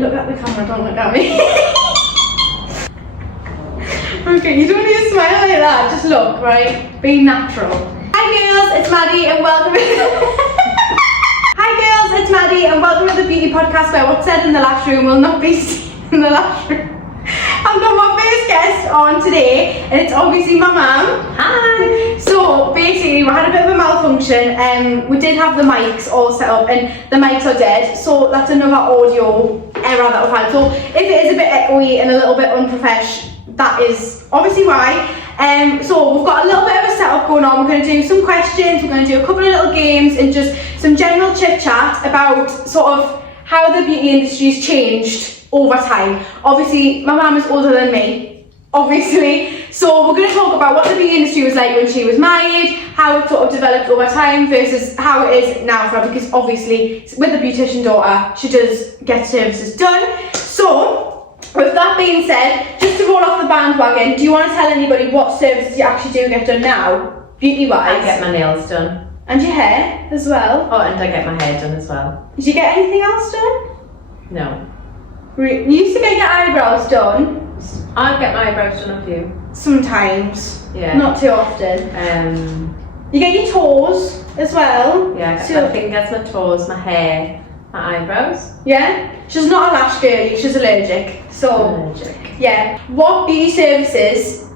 look at the camera, don't look at me. Okay, you don't need to smile like that, just look, right? Be natural. Hi girls, it's Maddie and welcome Hi girls, it's Maddie and welcome to the beauty podcast where what's said in the lash room will not be seen in the lash room. I've got my first guest on today and it's obviously my mum. Hi! So basically we had a bit of a malfunction and we did have the mics all set up and the mics are dead, so that's another audio error that we've had. So if it is a bit echoey and a little bit unprofessional, that is obviously why. So we've got a little bit of a setup going on. We're going to do some questions, we're going to do a couple of little games and just some general chit chat about sort of how the beauty industry's changed over time. Obviously my mum is older than me, obviously, so we're going to talk about what the beauty industry was like when she was my age, how it sort of developed over time versus how it is now for her, because obviously with the beautician daughter she does get services done. So with that being said, just to roll off the bandwagon, do you want to tell anybody what services you actually do get done now, beauty wise? I get my nails done. And your hair as well? Oh, and I get my hair done as well. Did you get anything else done? No. You used to get your eyebrows done. I get my eyebrows done a few. Sometimes. Yeah. Not too often. You get your toes as well. Yeah, I get my fingers, my toes, my hair, my eyebrows. Yeah? She's not a lash girlie, she's allergic. So, Allergic. yeah. What beauty services,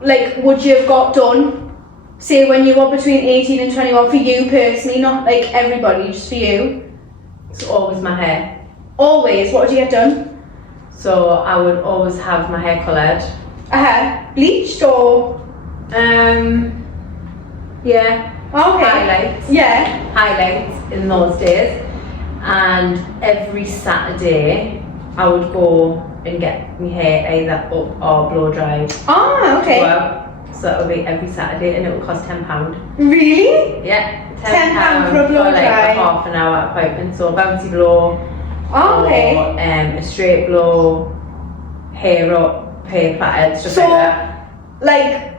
like, would you have got done, say when you were between 18 and 21, for you personally, not like everybody, just for you? It's always my hair. Always? What would you get done? So I would always have my hair coloured. Bleached or? Yeah. Okay. Highlights. Yeah. Highlights in those days. And every Saturday I would go and get my hair either up or blow dried. Ah, okay. So that would be every Saturday and it would cost £10. Really? Yeah. £10 for a blow for like dry. a half an hour appointment. So a bouncy blow. Oh, okay. Or a straight blow, hair up, hair plaited, stuff So, like that. like,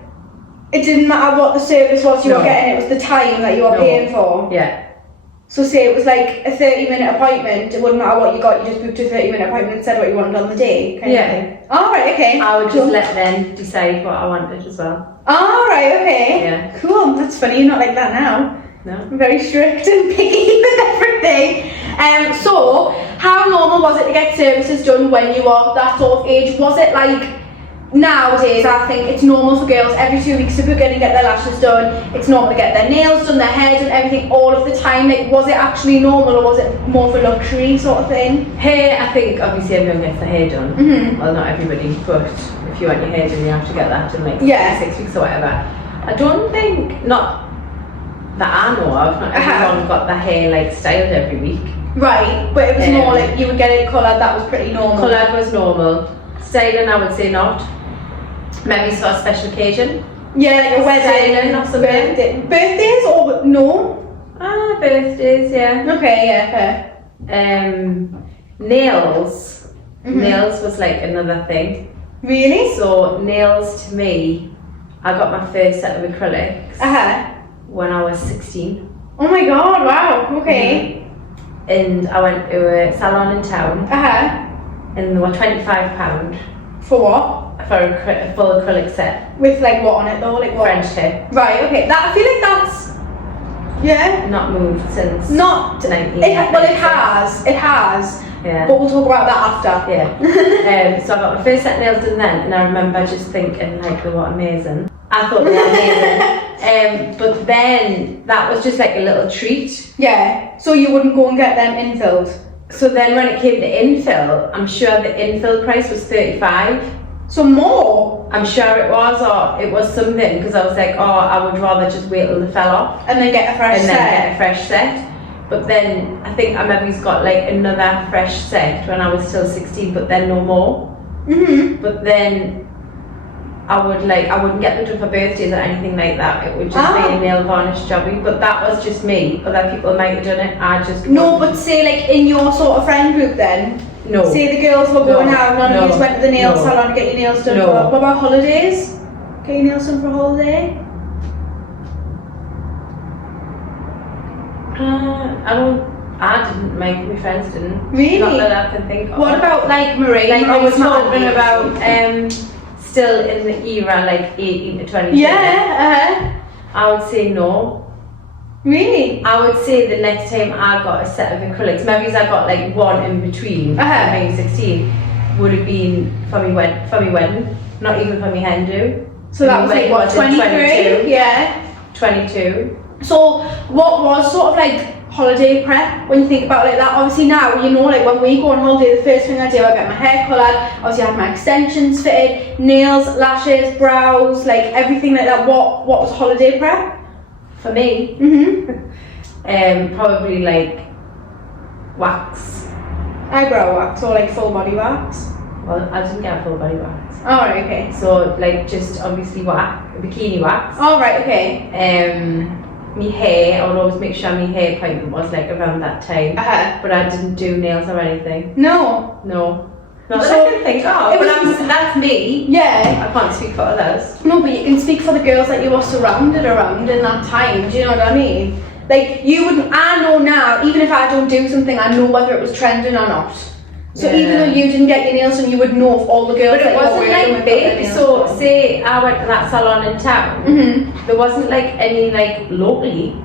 it didn't matter what the service was you were No. getting, it was the time that you were No. paying for? Yeah. So say it was like a 30-minute appointment, it wouldn't matter what you got, you just booked a 30-minute appointment and said what you wanted on the day, kind of thing? Alright, okay. I would Cool. just let them decide what I wanted as well. Alright, okay. Yeah. Cool, that's funny, you're not like that now. No. I'm very strict and picky with everything. So, how normal was it to get services done when you were that sort of age? Was it like, nowadays I think it's normal for girls every 2 weeks to book in and get their lashes done, it's normal to get their nails done, their hair done, everything all of the time. Like, was it actually normal or was it more of a luxury sort of thing? Hair, I think obviously everyone gets their hair done. Mm-hmm. Well, not everybody, but if you want your hair done you have to get that done like Yeah. 6 weeks or whatever. I don't think, not that I know of, not everyone got their hair like styled every week. Right, but it was more like you would get it coloured, that was pretty normal. Coloured was normal. Styling I would say not. Maybe for a special occasion. Yeah, like a wedding Styling or something. Birthdays or no? Birthdays, yeah. Okay, yeah, fair. Nails. Mm-hmm. Nails was like another thing. Really? So nails to me, I got my first set of acrylics when I was 16. Oh my god, wow, okay. And I went to a salon in town and they were £25 For what? for a full acrylic set. With like what on it though? Like what? French tip. Right, okay. That I feel like that's Not moved since not 19. it has. Yeah. But we'll talk about that after. Yeah. So I got my first set of nails done then, and I remember just thinking like, oh, what amazing. I thought they were amazing. But then that was just like a little treat. Yeah. So you wouldn't go and get them infilled. So then when it came to infill, I'm sure the infill price was 35. So more. I'm sure it was, or it was something, because I was like, oh, I would rather just wait till they fell off And then get a fresh and set. then get a fresh set. But then I think I maybe got like another fresh set when I was still 16, but then no more. But then I wouldn't get them done for birthdays or anything like that. It would just be a nail varnish jobby. But that was just me. Other people might have done it. I just No, but say like in your sort of friend group then. No. Say the girls were going out, none of you went to the nail salon to get your nails done. No. What about holidays? Get your nails done for a holiday? I didn't, my friends didn't. Really? Not that I can think of. What about like Marie? Like I was Marie's talking Maddie? about still in the era like 18 to 22. Yeah, I would say no. Really? I would say the next time I got a set of acrylics, maybe I got like one in between Uh-huh. being 16, would have been for me wedding, not even for me hen do. So that was like what, in 23? Yeah. 22. So what was sort of like holiday prep when you think about it like that? Obviously now, you know, like when we go on holiday, the first thing I do, I get my hair coloured, obviously I have my extensions fitted, nails, lashes, brows, like everything like that. What was holiday prep? For me, probably like wax. Eyebrow wax or like full body wax? Well, I didn't get a full body wax. Alright, okay. So like just obviously wax, bikini wax. Alright, okay. Me hair, I would always make sure my hair appointment was like around that time. But I didn't do nails or anything. No. Not So, that I can think of, it but was- that's me. Yeah. I can't speak for others. No, but you can speak for the girls that you were surrounded around in that time, do you know what I mean? Like, you would, I know now, even if I don't do something, I know whether it was trending or not. So Yeah. even though you didn't get your nails done, you would know if all the girls But that it you were wasn't working like with got their big, nails so done. say I went to that salon in town, there wasn't like any like locally.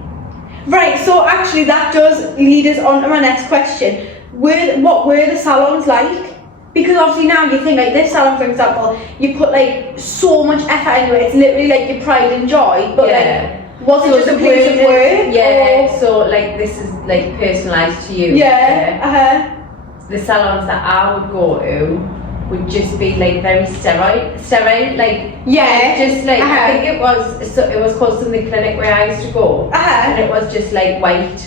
Right, so actually that does lead us on to my next question. What were the salons like? Because obviously now you think like this salon, for example, you put like so much effort into it, it's literally like your pride and joy, but Yeah. like, was it So just a the place of work? Yeah, or- so like this is like personalised to you. Yeah, The salons that I would go to would just be like very sterile, like Yeah. just like Uh-huh. I think it was called something clinic where I used to go, and it was just like white.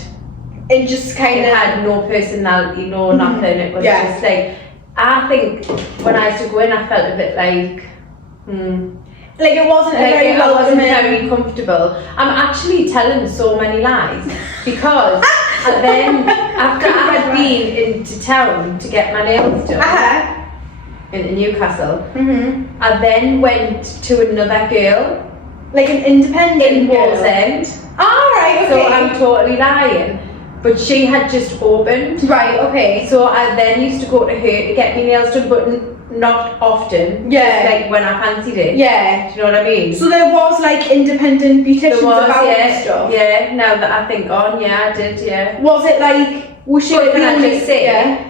And just kind It of had no personality, no nothing. It was Yeah. just like I think when I used to go in, I felt a bit like. like it wasn't a Like very I wasn't welcoming. very comfortable. I'm actually telling so many lies because and then after I had been into town to get my nails done in Newcastle, I then went to another girl Like an independent in girl. Wallsend. Alright, So okay. I'm totally lying. But she had just opened. Right, okay. So I then used to go to her to get my nails done, but not often. Yeah. Just like when I fancied it. Yeah. Do you know what I mean? So there was like independent beauticians There was, about and yeah, stuff. yeah. Now that I think on, yeah, I did, yeah. Was it like, was she But like can the I only- just say, yeah.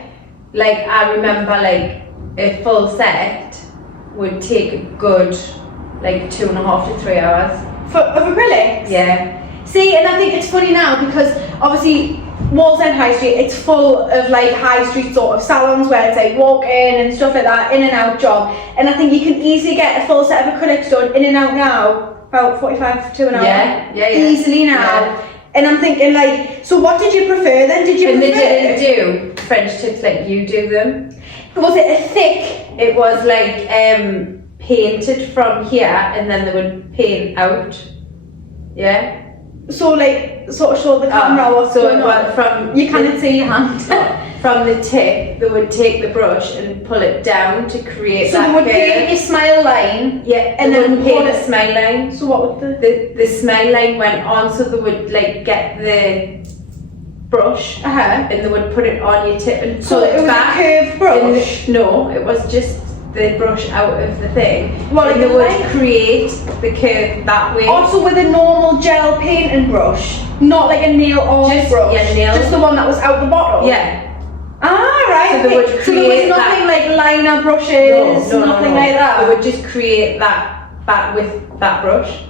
like I remember like a full set would take a good like 2.5 to 3 hours. Of acrylics? Yeah. See, and I think it's funny now because obviously Wallsend High Street, it's full of like high street sort of salons where it's like walk in and stuff like that, in and out job. And I think you can easily get a full set of acrylics done in and out now, about 45 to an hour. Yeah. Easily now. Yeah. And I'm thinking like, so what did you prefer then? Did you And they prefer? didn't do French tips like you do them. Was it a thick? It was like painted from here and then they would paint out. Yeah. So like, sort of show the camera what's so going it on. went from You can't see your hand. from the tip, they would take the brush and pull it down to create So that they would curve. paint your smile line. Yeah, and they then would paint pull a it- smile line. So what would the? The smile line went on, so they would like get the brush and they would put it on your tip and So pull it it was back. a curved brush. No, it was just the brush out of the thing. Well, and like they a would line? create the curve that way. Also with a normal gel painting brush, not like a nail art Just- brush. yeah, nail. Just the one that was out the bottle. Yeah. Ah, right. So they would So there was create nothing that- like liner brushes, nothing like that. They would just create that with that brush.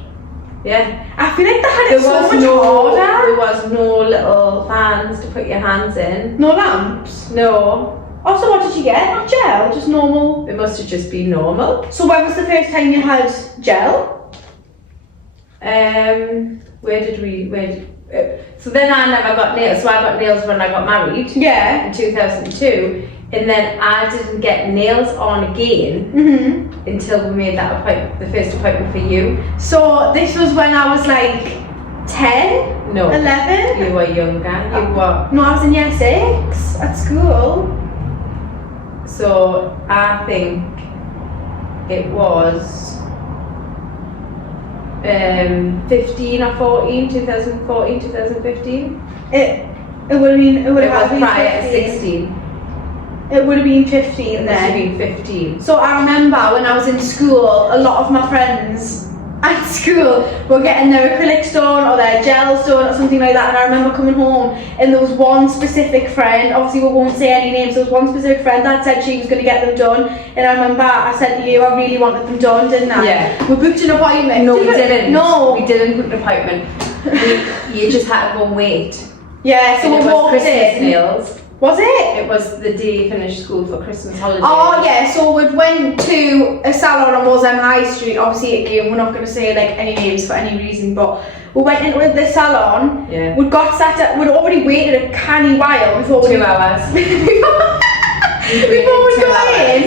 Yeah. I feel like they had There it so was much there harder. was no little fans to put your hands in. No lamps. No. Also, what did you get? Not gel, just normal. It must have just been normal. So when was the first time you had gel? So then I never got nails. So I got nails when I got married Yeah. in 2002, and then I didn't get nails on again until we made that appointment, the first appointment for you. So this was when I was like 10, No, 11. you were younger. You were. No, I was in year 6 at school. So I think it was 15 or 14, 2014, 2015. It would have been. It would It have was been prior to 15. 16. It would have been 15 It must then. have been 15. So I remember when I was in school, a lot of my friends at school were getting their acrylics done or their gels done or something like that, and I remember coming home and there was one specific friend, obviously we won't say any names, there was one specific friend that said she was going to get them done, and I remember I said to you I really wanted them done, didn't I? Yeah. We booked an appointment. No, we didn't. No. We didn't book an appointment. You just had to go and wait. Yeah, so And we it was walked Christmas in. nails. Was it? It was the day you finished school for Christmas holidays. Oh yeah, so we went to a salon on Walsham High Street. Obviously, again, we're not going to say like any names for any reason, but we went into the salon. Yeah. We'd already waited a canny while before 2 hours. before we got in,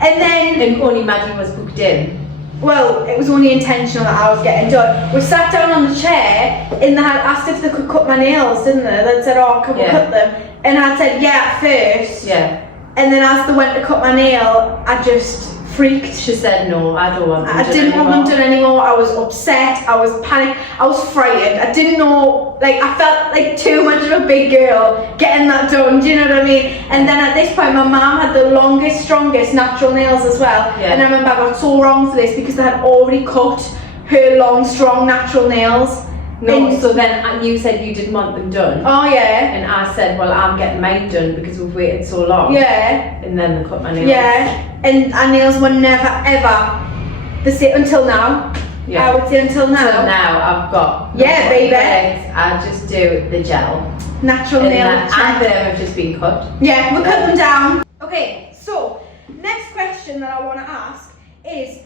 and then And only Maddie was booked in. well, it was only intentional that I was getting done. We sat down on the chair and they had asked if they could cut my nails, didn't they? They said, "Oh, can we cut them?" And I said, "Yeah," at first. Yeah. And then as they went to cut my nail, I just freaked. She said, "No, I don't want them I done didn't anymore." want them done anymore. I was upset. I was panicked. I was frightened. I didn't know, like, I felt like too much of a big girl getting that done. Do you know what I mean? And then at this point, my mum had the longest, strongest natural nails as well. Yeah. And I remember I got so wrong for this because they had already cut her long, strong natural nails. No, And- so then you said you didn't want them done. Oh yeah. And I said, well, I'm getting mine done because we've waited so long. Yeah. And then they cut my nails. Yeah. And our nails were never ever the same until now. Yeah. I would say until now. So now I've got Yeah, baby. legs. I just do the gel. Natural And, nail that, check. and them have just been cut. Yeah, we'll cut them down. Okay, so next question that I want to ask is,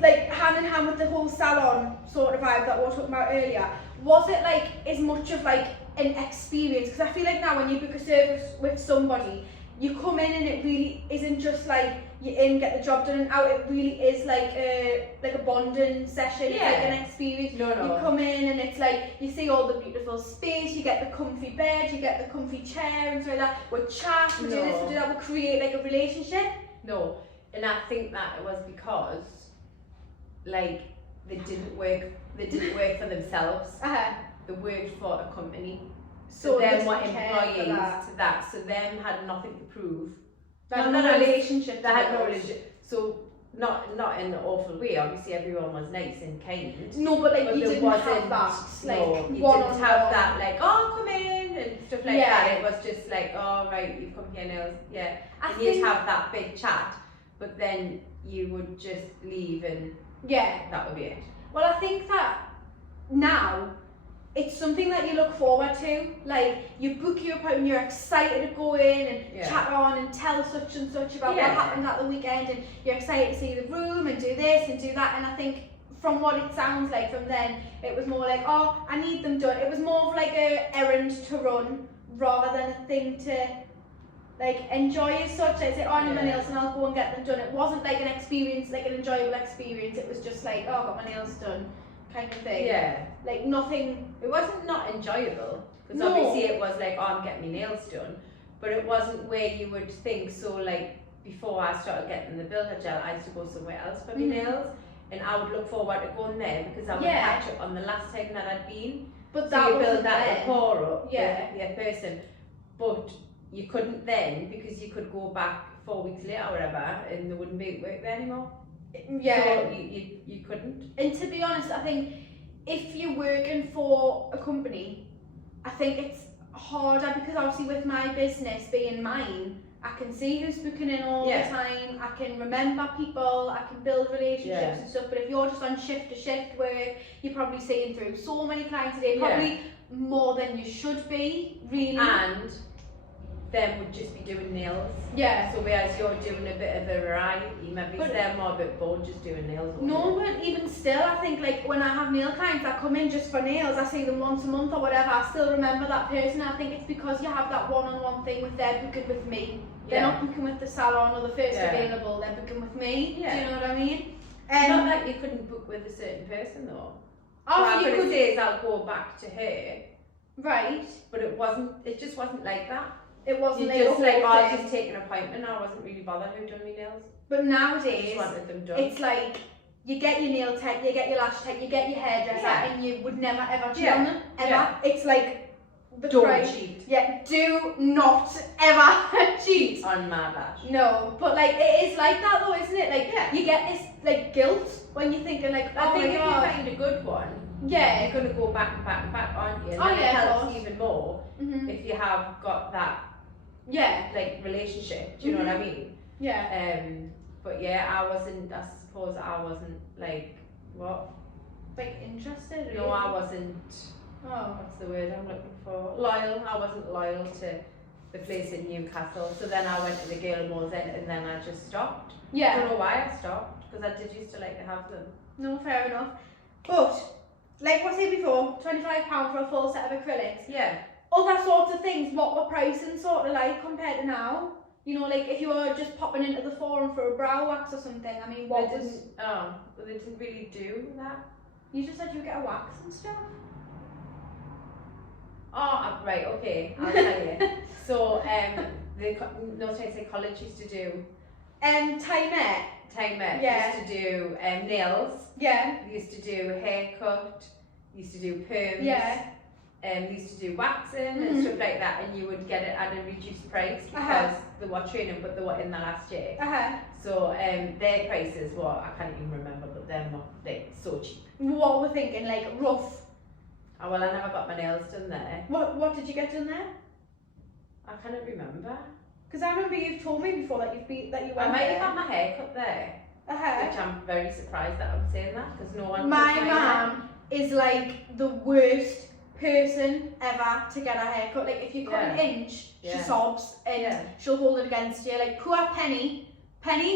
like, hand in hand with the whole salon sort of vibe that we were talking about earlier, was it like as much of like an experience? Because I feel like now when you book a service with somebody, you come in and it really isn't just like you're in, get the job done and out. It really is like a bonding session. It's like Yeah. an experience. No. You come in and it's like you see all the beautiful space, you get the comfy bed, you get the comfy chair and so like that. We chat, we do this, we do that, we create like a relationship. No. And I think that it was because, like, they didn't work for themselves. They worked for a company. So them were employees to that. So them had nothing to prove. Not a relationship. They had no relationship. So not in an awful way. Obviously everyone was nice and kind. No, but like you there didn't have that. Like no, you one didn't on have one. that like, oh, come in and stuff like Yeah. that. It was just like, oh right, you've come here now. Yeah. I And you'd think- have that big chat, but then you would just leave and Yeah. that would be it. Well, I think that now it's something that you look forward to. Like you book your appointment, you're excited to go in and Yeah. chat on and tell such and such about Yeah. what happened at the weekend, and you're excited to see the room and do this and do that. And I think from what it sounds like from then, it was more like, oh, I need them done. It was more of like a errand to run rather than a thing to like enjoy as such. I say, oh, I need my Yeah. nails and I'll go and get them done. It wasn't like an experience, like an enjoyable experience. It was just like, oh, I got my nails done kind of thing. Yeah. Like nothing. It wasn't not enjoyable because No. obviously it was like, oh, I'm getting my nails done, but it wasn't where you would think. So like before I started getting the builder gel, I used to go somewhere else for my Mhm. nails, and I would look forward to going there because I would Yeah. catch up on the last time that I'd been. But So that you wasn't build that then. rapport up Yeah. with the person, but you couldn't then because you could go back 4 weeks later or whatever, and there wouldn't be work there anymore. Yeah. So you couldn't. And to be honest, I think if you're working for a company, I think it's harder because obviously with my business being mine, I can see who's booking in all Yeah. the time, I can remember people, I can build relationships Yeah. and stuff. But if you're just on shift to shift work, you're probably seeing through so many clients a day, probably more than you should be, really. And them would just be doing nails. Yeah. So whereas you're doing a bit of a variety, maybe But- they're more a bit bored just doing nails. all No, day. but even still, I think like when I have nail clients that come in just for nails, I see them once a month or whatever, I still remember that person. I think it's because you have that one-on-one thing with their booking with me. They're Yeah. not booking with the salon or the first Yeah. available, they're booking with me. Yeah. Do you know what I mean? Not that you couldn't book with a certain person though. oh, What so I'm you gonna could, say is I'll go back to her, right. but it just wasn't like that. It wasn't You like just a like, whole oh, I thing. just take an appointment. I wasn't really bothered who done my nails. But I nowadays, just wanted them done. it's like you get your nail tech, you get your lash tech, you get your hairdresser, Yeah. and you would never ever cheat Yeah. on them ever. Yeah. It's like the Don't price. cheat. Yeah, do not ever cheat. On MadLash. No, but like it is like that though, isn't it? Like Yeah. you get this like guilt when you're thinking like, oh I think my if god. you find a good one, Yeah. you're going to go back and back and back, aren't you? And Oh, then yeah, it of helps course. even more Mhm. if you have got that Yeah. like relationship. Do you know what I mean? Yeah. But yeah, I suppose I wasn't like, what? Like interested. No, really? I wasn't, Oh. what's the word I'm looking for? Loyal. I wasn't loyal to the place in Newcastle. So then I went to the Girlies and then I just stopped. I Yeah. don't know why I stopped, because I did used to like to have them. No, fair enough. But like what I said before, £25 for a full set of acrylics. Yeah. Other sorts of things, what were pricing sort of like compared to now? You know, like if you were just popping into the forum for a brow wax or something, I mean, what They was... didn't, they didn't really do that. You just said you would get a wax and stuff? Oh, right, okay, I'll tell you. So, college used to do Time yeah. Used to do nails, Yeah. used to do haircut, used to do perms, Yeah. used to do waxing Mhm. and stuff like that, and you would get it at a reduced price because they were training, but they were in the last year. So their prices were, I can't even remember, but them were like so cheap. What were thinking, like rough? Oh, well, I never got my nails done there. What did you get done there? I can't remember. Because I remember you've told me before that that you went I might there. have had my hair cut there, which I'm very surprised that I'm saying that, because no one. My cuts hair. mum is like the worst person ever to get her hair cut. Like if you cut an inch, she Yeah. sobs and Yeah. she'll hold it against you. Like poor Penny,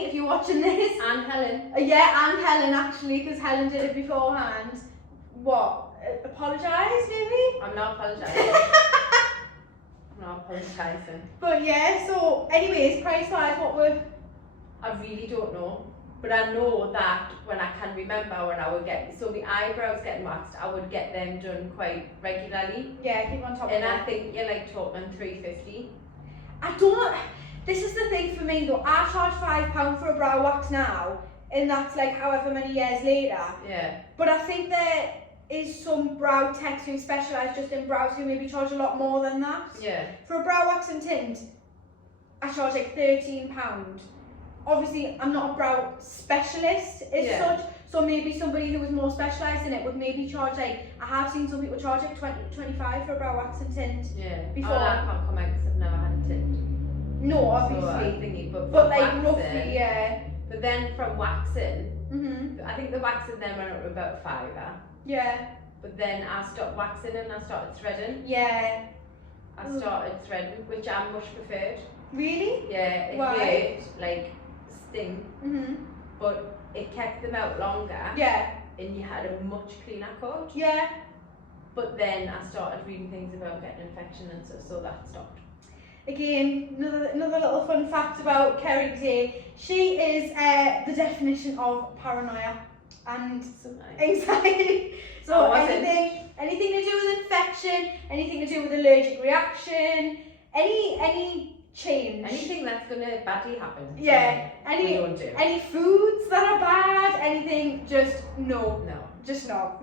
if you're watching this. And Helen. Yeah, and Helen actually, because Helen did it beforehand. What? Apologise, maybe? I'm not apologising. I'm not apologising. But yeah, so anyways, price wise, what were... I really don't know. But I know that when I can remember when I would get, so the eyebrows getting waxed, I would get them done quite regularly. Yeah, keep on top And of I it. think you're like talking $3.50. I don't... This is the thing for me though, I charge £5 for a brow wax now, and that's like however many years later. Yeah. But I think there is some brow techs who specialise just in brows who maybe charge a lot more than that. Yeah. For a brow wax and tint, I charge like £13. Obviously, I'm not a brow specialist as such, so maybe somebody who was more specialised in it would maybe charge like, I have seen some people charge like 25 for a brow wax and tint. Yeah. Before. Oh, that can't come out because I've never had a tint. No, So, obviously. thingy, but from like waxing, roughly, yeah. But then from waxing, Mhm. I think the waxing then went up to about £5. Yeah. But then I stopped waxing and I started threading. Yeah. I started threading, which I much preferred. Really? Yeah, it Why? hurt, like sting, Mhm. but it kept them out longer Yeah. and you had a much cleaner coat. Yeah. But then I started reading things about getting infection and stuff, so that stopped. Again, another little fun fact about Kerry Day. She is the definition of paranoia and So nice. anxiety. So I wasn't. anything to do with infection, anything to do with allergic reaction, any change. Anything that's gonna badly happen. Yeah. We don't do. Any foods that are bad, anything, just no. No. Just no.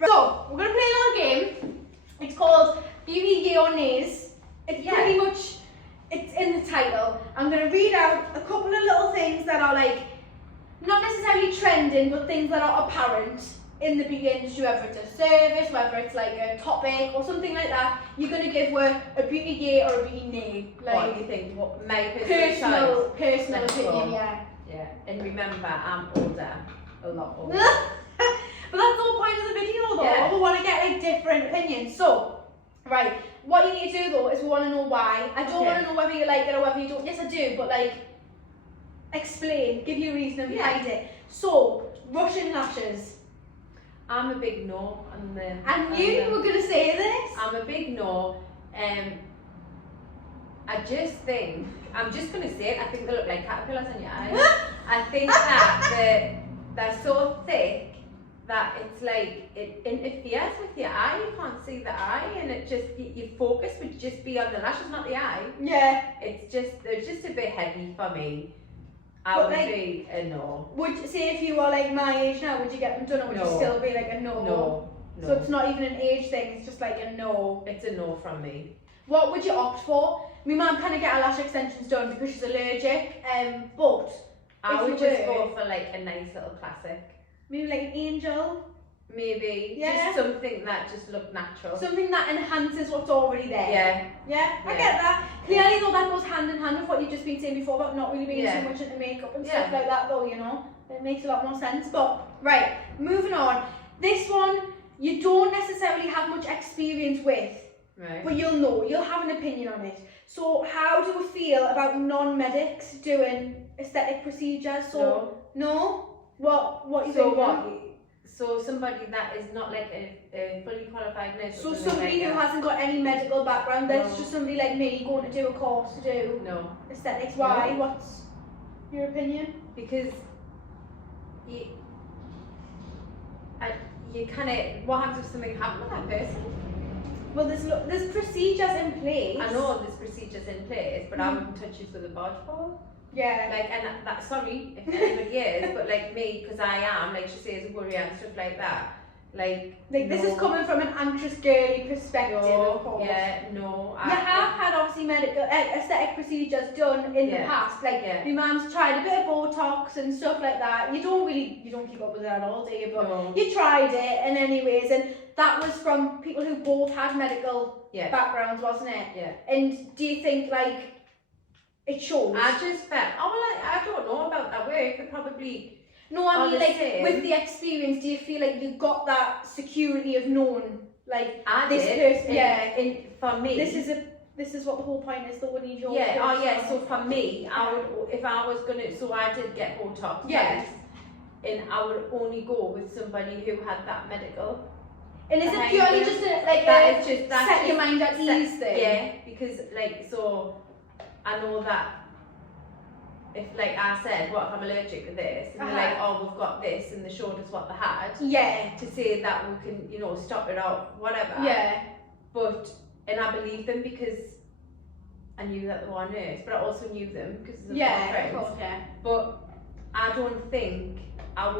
No. So, we're going to play a little game. It's called Beauty Yay or Nays. It's pretty much, it's in the title. I'm going to read out a couple of little things that are like, not necessarily trending, but things that are apparent in the beauty industry, whether it's a service, whether it's like a topic or something like that. You're going to give her a beauty yay or a beauty nay. What do you think? What my personal Personal Let's opinion, go. yeah. Yeah. And remember, I'm older. A lot older. But that's the whole point of the video though. Yeah. We want to get like different opinions. So, right, what you need to do though is we want to know why. I don't want to know whether you like it or whether you don't. Yes, I do, but like, explain, give you a reason behind it. So, Russian lashes. I'm a big no on the. I knew you were going to say this. I'm a big no. I just think, I'm just going to say it, I think they look like caterpillars on your eyes. I think that they're so thick that it's like, it interferes with your eye, you can't see the eye, and it just, your focus would just be on the lashes, not the eye. Yeah. They're just a bit heavy for me. I But would like, be a no. Would say if you were like my age now, would you get them done or would you No. still be like a no? No. No. So it's not even an age thing, it's just like a no. It's a no from me. What would you opt for? My mum can't get her lash extensions done because she's allergic, but I if would you just were- go for like a nice little classic. maybe like an angel, Maybe Yeah. just something that just looked natural. something that enhances what's already there. Yeah. Yeah, I Yeah. get that. Clearly though that goes hand in hand with what you've just been saying before about not really being Yeah. too much into makeup and Yeah. stuff like that though, you know. It makes a lot more sense. But right, moving on. This one you don't necessarily have much experience with, Right. but you'll have an opinion on it. So how do we feel about non-medics doing aesthetic procedures? So no? What you So think? what? So somebody that is not like a fully qualified nurse. So or something somebody like who that. hasn't got any medical background, that's No. just somebody like me going to do a course to do No, aesthetics. Why? No. What's your opinion? because you kind of, what happens if something happened to that person? Well, there's procedures in place. I know there's procedures in place, but I wouldn't touch it with a barge pole. Yeah. Like, and that, sorry if anybody is, but like me, because I am, like she says, a worrier and stuff like that. Like This is no. coming from an anxious girly perspective, of No, course. yeah, no. You have had obviously medical aesthetic procedures done in the Yeah. past. Like Yeah. my mum's tried a bit of Botox and stuff like that. You don't keep up with it at all, do you? But No. you tried it, and anyways, and that was from people who both had medical Yeah. backgrounds, wasn't it? Yeah. And do you think like it shows? I just felt, I don't know about that work. It probably, No, I Are mean the like same. with the experience, do you feel like you got that security of knowing like I this did. person? Yeah. For me. This is what the whole point is. The one you joke. Yeah, oh yeah, so for me, I would, if I was gonna, so I did get Botox. Yes. first, and I would only go with somebody who had that medical. And is it behind purely them. just like That a is just, that's set your just- mind at ease thing? Yeah, because like, so I know that if like I said, what if I'm allergic to this? And they're like, oh, we've got this, and they showed us what they had. Yeah. To say that we can, stop it out, whatever. Yeah. But, and I believed them because I knew that they were a nurse, but I also knew them because of my Yeah. friends. Of course. Yeah. But I don't think I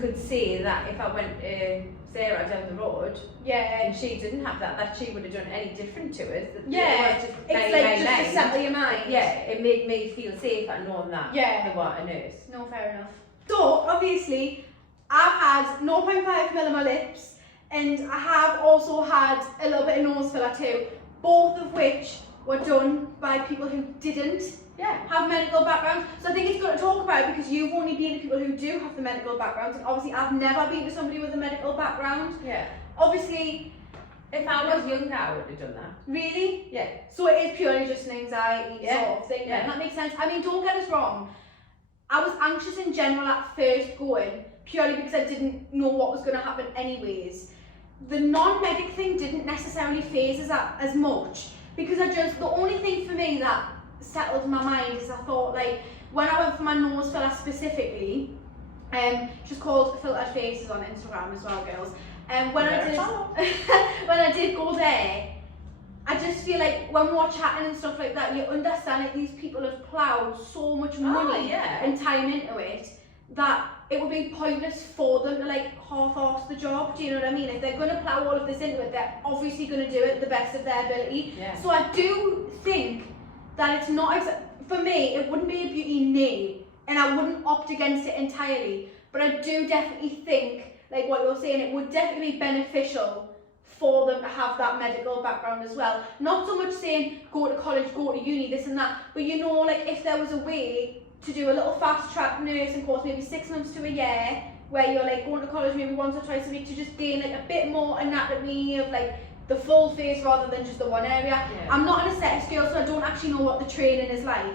could say that if I went to Sarah down the road Yeah. and she didn't have that she would have done any different to us. That Yeah. it was just It's very, like very just to nice. settle your mind. Yeah, it made me feel safer knowing that Yeah. they were a nurse. No, fair enough. So obviously, I've had 0.5 mil on my lips, and I have also had a little bit of nose filler too. Both of which were done by people who didn't Yeah. have medical backgrounds. So I think it's good to talk about it because you've only been to people who do have the medical backgrounds, and obviously I've never been to somebody with a medical background. Yeah. Obviously, If I was younger, I would have done that. really, Yeah. so it is purely just an anxiety Yeah. sort of thing. Yeah. And that makes sense. I mean, don't get us wrong. I was anxious in general at first going, purely because I didn't know what was going to happen anyways. The non-medic thing didn't necessarily phase us as much, because the only thing for me that settled my mind is I thought, like, when I went for my nose filler specifically, she's called Filtered Faces on Instagram as well, girls. When I did go there, I just feel like when we're chatting and stuff like that, you understand that these people have ploughed so much money yeah. and time into it that it would be pointless for them to like half-arse the job. Do you know what I mean? If they're going to plough all of this into it, they're obviously going to do it the best of their ability. Yeah. So I do think that it's not for me. It wouldn't be a beauty need, and I wouldn't opt against it entirely. But I do definitely think, like what you're saying, it would definitely be beneficial for them to have that medical background as well. Not so much saying go to college, go to uni, this and that, but like if there was a way to do a little fast track nursing course, maybe 6 months to a year, where you're like going to college maybe once or twice a week to just gain like a bit more anatomy of like the full face rather than just the one area. Yeah. I'm not an aesthetics girl, so I don't actually know what the training is like.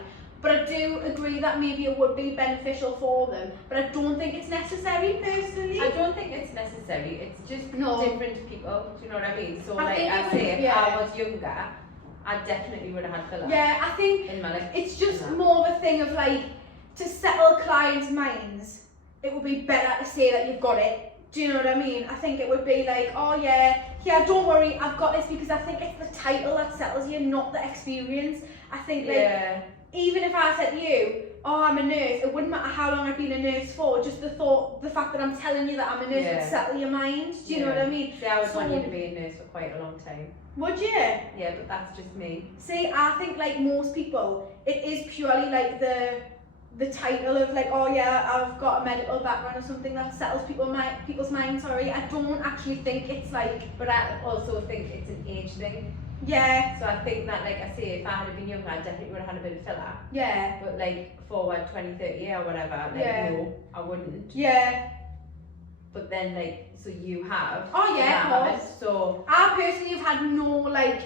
But I do agree that maybe it would be beneficial for them. But I don't think it's necessary personally. I don't think it's necessary. It's just different people. Do you know what I mean? So I think I it say, would- if yeah. I was younger, I definitely would have had filler Yeah, I think in my life. it's just Yeah. more of a thing of like, to settle clients' minds, it would be better to say that you've got it. Do you know what I mean? I think it would be like, oh yeah, don't worry, I've got this, because I think it's the title that settles you, not the experience. I think like, Yeah. even if I said to you, oh, I'm a nurse, it wouldn't matter how long I've been a nurse for, just the fact that I'm telling you that I'm a nurse would settle your mind. Do you know what I mean? See, I would want you to be a nurse for quite a long time. Would you? Yeah, but that's just me. See, I think like most people, it is purely like the title of like, oh yeah, I've got a medical background or something that settles people's minds. Sorry, I don't actually think it's like. But I also think it's an age thing. Yeah. So I think that, like I say, if I had been younger, I definitely would have had a bit of filler. Yeah. But like forward 20, 30 or whatever, like no, I wouldn't. Yeah. But then like, so you have. Oh yeah, of course. So I personally have had no like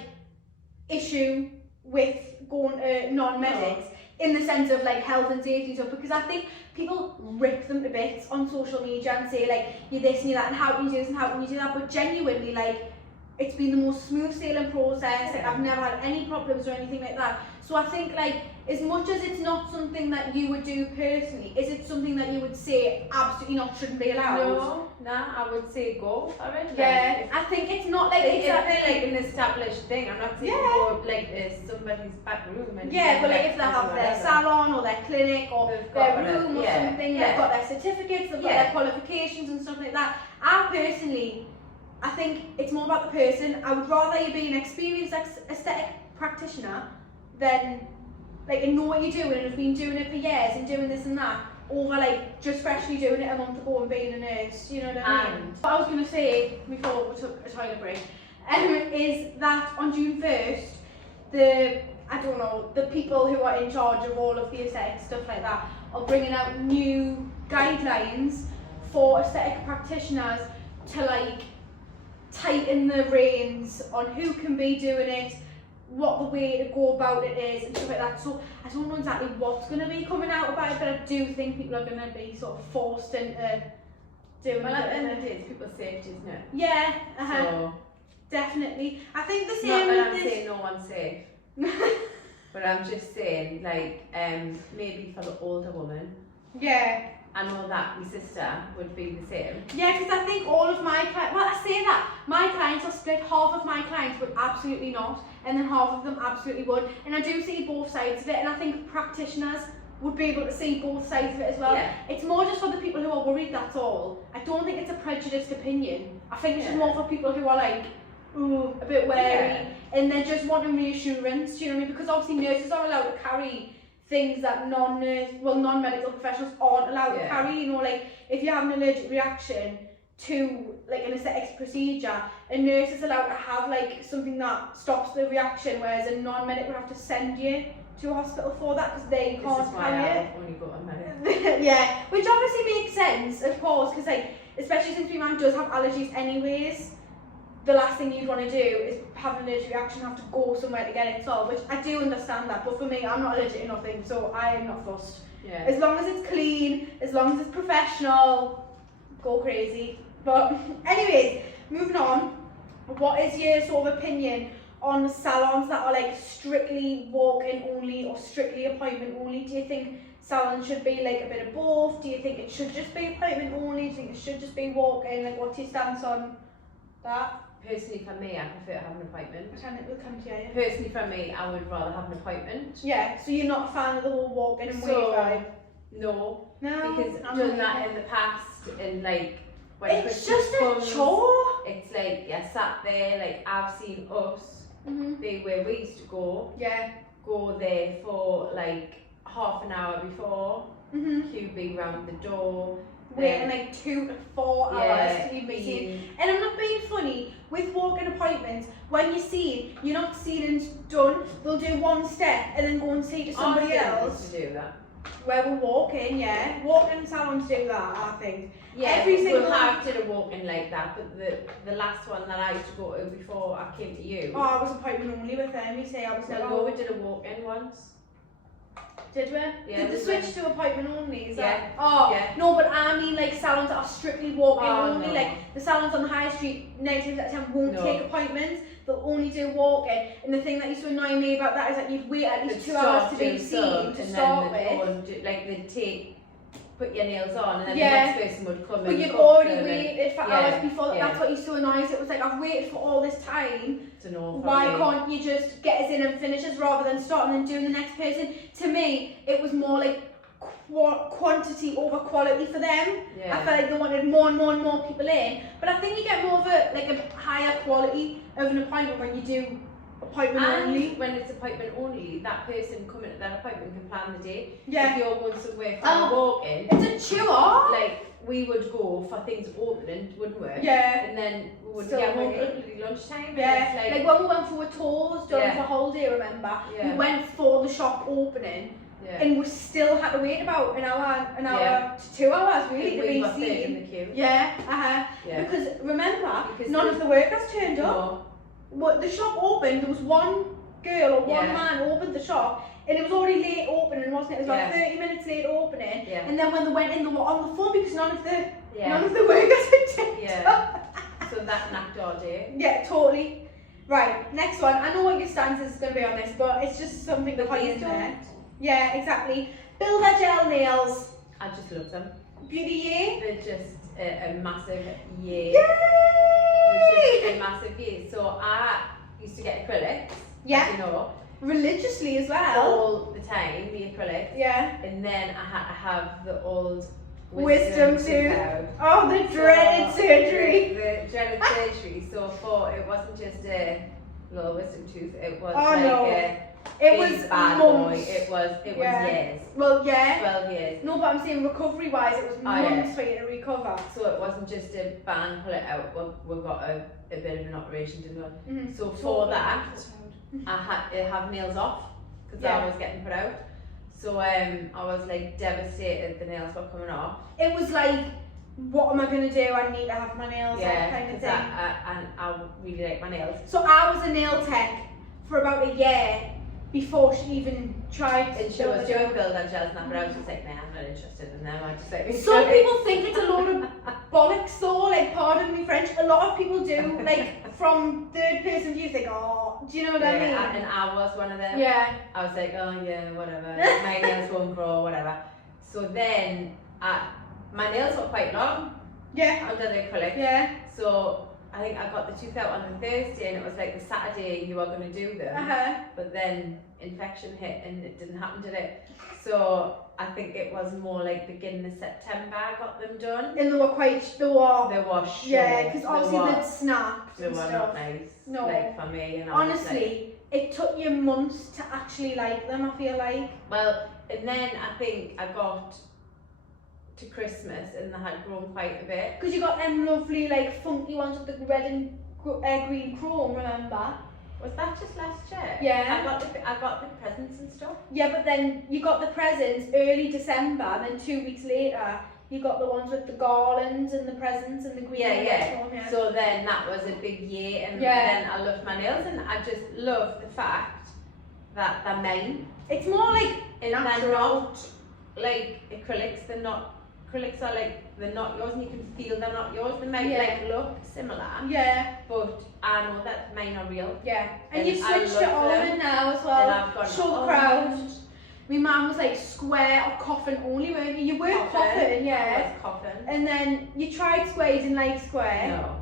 issue with going to non-medics in the sense of like health and safety stuff, because I think people rip them to bits on social media and say like you're this and you're that and how can you do this and how can you do that, but genuinely like it's been the most smooth sailing process. Like I've never had any problems or anything like that. So I think like as much as it's not something that you would do personally, is it something that you would say absolutely not, shouldn't be allowed? no, I would say go for it. Yeah, I think it's not like exactly like an established thing. I'm not saying go like somebody's back room and but like if they have their salon or their clinic or their room or something, they've got their certificates, they've got their qualifications and stuff like that. I think it's more about the person. I would rather you be an experienced aesthetic practitioner than like and know what you're doing and have been doing it for years and doing this and that, over like just freshly doing it a month ago and being a nurse. You know what I mean? What I was going to say before we took a toilet break is that on June 1st, the people who are in charge of all of the aesthetic stuff like that are bringing out new guidelines for aesthetic practitioners to like tighten the reins on who can be doing it, what the way to go about it is and stuff like that. So I don't know exactly what's going to be coming out about it, but I do think people are going to be sort of forced into doing it. Well, at the end of the day, it's people's safety, isn't it? Yeah, So definitely. I think the same not that with I'm saying no one's safe, but I'm just saying like maybe for the older woman. Yeah. I know that my sister would be the same. Yeah, because I think all of my clients, well, I say that, my clients are split. Half of my clients would absolutely not, and then half of them absolutely would. And I do see both sides of it, and I think practitioners would be able to see both sides of it as well. Yeah. It's more just for the people who are worried, that's all. I don't think it's a prejudiced opinion. I think it's just more for people who are like, ooh, a bit wary, and they're just wanting reassurance, do you know what I mean? Because obviously nurses are allowed to carry things that non-medical professionals aren't allowed to carry. You know, like if you have an allergic reaction to like an aesthetics procedure, a nurse is allowed to have like something that stops the reaction, whereas a non-medic would have to send you to a hospital for that because they can't carry it. Only got a medic. Yeah, which obviously makes sense, of course, because like especially since my man does have allergies anyways. The last thing you'd want to do is have an allergic reaction and have to go somewhere to get it solved, which I do understand that, but for me, I'm not allergic to nothing, so I am not fussed. Yeah. As long as it's clean, as long as it's professional, go crazy. But anyways, moving on, what is your sort of opinion on salons that are like strictly walk-in only or strictly appointment only? Do you think salons should be like a bit of both? Do you think it should just be appointment only? Do you think it should just be walk-in? Like, what's your stance on that? Personally, for me, I prefer to have an appointment. Pretend it will come to you. Personally, for me, I would rather have an appointment. Yeah, so you're not a fan of the whole walk-in and wait vibe? No, No, because I've done that in the past, and like when it's Christmas just comes, a chore. it's like I sat there, like I've seen us, where we used to go there for like half an hour before, queuing round the door. Waiting like 2 to 4 hours to even be seen. And I'm not being funny, with walk-in appointments, when you're seen, you're not seen and done. They'll do one step and then go and see to somebody else. To do that. Where we walk in, walk-in salons do that, I think. Yeah, every single we'll have to walk in like that, but the last one that I used to go to before I came to you. Oh, I was appointment only with them. You say I was never. No, we did a walk-in once. Did we? Yeah, did they switch to appointment only? Is that? Oh, no, but I mean like salons that are strictly walk-in only. No. Like the salons on the high street, 9 times out of 10 won't take appointments. They'll only do walk-in. And the thing that used to annoy me about that is that you'd wait at least 2 hours to be seen to start with. Like they'd put your nails on and then the next person would come in. But you've already waited for hours before. That's what used to annoy us. It was like, I've waited for all this time. Why can't you just get us in and finish us rather than starting and doing the next person? To me, it was more like quantity over quality for them. Yeah. I felt like they wanted more and more and more people in. But I think you get more of a higher quality of an appointment when you do appointment only. When it's appointment only, that person coming to that appointment can plan the day. Yeah. If you're going somewhere for a walk-in, it's a chore. like we would go for things opening, wouldn't we? Yeah. And then we would Still get home working. at lunchtime. Yeah. And it's Like when we went for a tours done Yeah. for holiday, remember? Yeah. We went for the shop opening. yeah. And we still had to wait about an hour Yeah. to 2 hours really to we be were third in seen. the queue. Yeah, Yeah. Because remember, Because none of the workers turned up. No. But the shop opened, there was one girl or one Yeah. man opened the shop, and it was already late opening, wasn't it? It was about Yeah. 30 minutes late opening. Yeah. And then when they went in, they were on the phone because none of the Yeah. workers had turned Yeah. up. So that knocked our day. Yeah, totally. Right, next one. I know what your stance is going to be on this, but it's just something to But put please in there. don't. Yeah, exactly. Builder gel nails. I just love them. Beauty yay. They're just a massive yay. Yay! They're just a massive yay. So I used to get acrylics. Yeah. You know, Religiously as well. all the time, the acrylics. Yeah. And then I had to have the old Wisdom tooth. out. Oh, the dreaded So, surgery. The dreaded surgery. So for it wasn't just a little wisdom tooth. It was Oh, like no. a It big was bad months. boy. It was Yeah. years. Well, yeah. 12 years. No, but I'm saying recovery wise, it was Oh, yeah. months for you to recover. So it wasn't just a band, pull it out. We got a bit of an operation to do. Mhm. So for that, I had to have nails off because Yeah. I was getting put out. So I was like devastated the nails were coming off. It was like, what am I going to do? I need to have my nails off kind of because thing. I really like my nails. So I was a nail tech for about a year before she even tried And she was doing build-up gels and that, but I was just like, nah, I'm not interested in them. I just like Some people think it's a load of bollocks though, like pardon me French, a lot of people do, like from third person view think, oh, do you know what I mean? And I was one of them. Yeah. I was like, oh yeah, whatever. My nails won't grow, whatever. So then my nails were quite long Yeah. under the acrylic. Yeah. So I think I got the tooth out on the Thursday and it was like the Saturday you were going to do them. Uh-huh. But then infection hit and it didn't happen, did it? So I think it was more like beginning of September I got them done. And they were They were short. yeah, because obviously they'd snapped They and were stuff. not nice. No. Like for me. And I was like, Honestly, it took you months to actually like them, I feel like. well, and then I think I got to Christmas and they had grown quite a bit. Because you got them lovely, like, funky ones with the red and green chrome, remember? Was that just last year? Yeah. I got the presents and stuff. Yeah, but then you got the presents early December, and then 2 weeks later, you got the ones with the garlands and the presents and the green and red chrome, yeah. So then that was a big year, and Yeah. then I loved my nails, and I just love the fact that they're mine. It's more like And they're natural. not like acrylics. They're not. Acrylics are like they're not yours, and you can feel they're not yours. They might Yeah. like look similar, Yeah, but I know that mine are real. yeah. And And you've I switched to love them. almond now as And well. I've got Show the crowd. My mum was like square or coffin only, weren't you? You were coffin, yeah. I was coughing. And then you tried square, you didn't like square. No,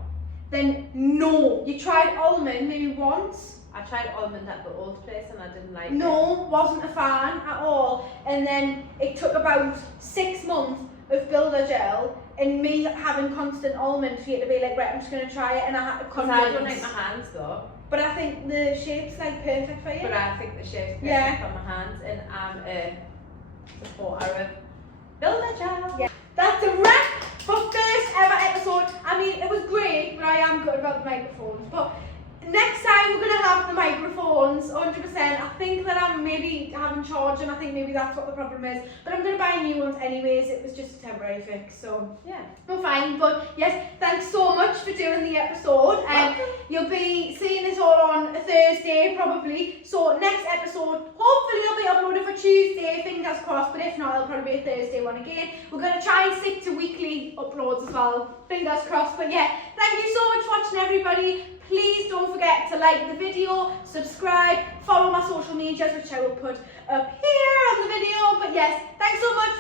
Then no, you tried almond maybe once. I tried almond at the old place, and I didn't like it. No, wasn't a fan at all. And then it took about 6 months of builder gel and me having constant almond for you to be like, right, I'm just gonna try it, and I had to Because I don't convince. like my hands though. But I think the shape's like perfect for you. But I think the shape's perfect Yeah. for my hands, and I'm a supporter of builder gel. Yeah. That's a wrap for first ever episode. I mean, it was great, but I am good about the microphones. But next time we're gonna have the microphones, 100%. I think that I'm maybe having charge, and I think maybe that's what the problem is. But I'm gonna buy new ones anyways. It was just a temporary fix, so Yeah. we're fine. But yes, thanks so much for doing the episode. You'll be seeing this all on a Thursday probably. So next episode, hopefully it'll be uploaded for Tuesday, fingers crossed. But if not, it'll probably be a Thursday one again. We're gonna try and stick to weekly uploads as well, fingers crossed. But yeah, thank you so much for watching, everybody. Please don't forget to like the video, subscribe, follow my social medias, which I will put up here on the video. But yes, thanks so much.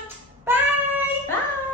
Bye. Bye.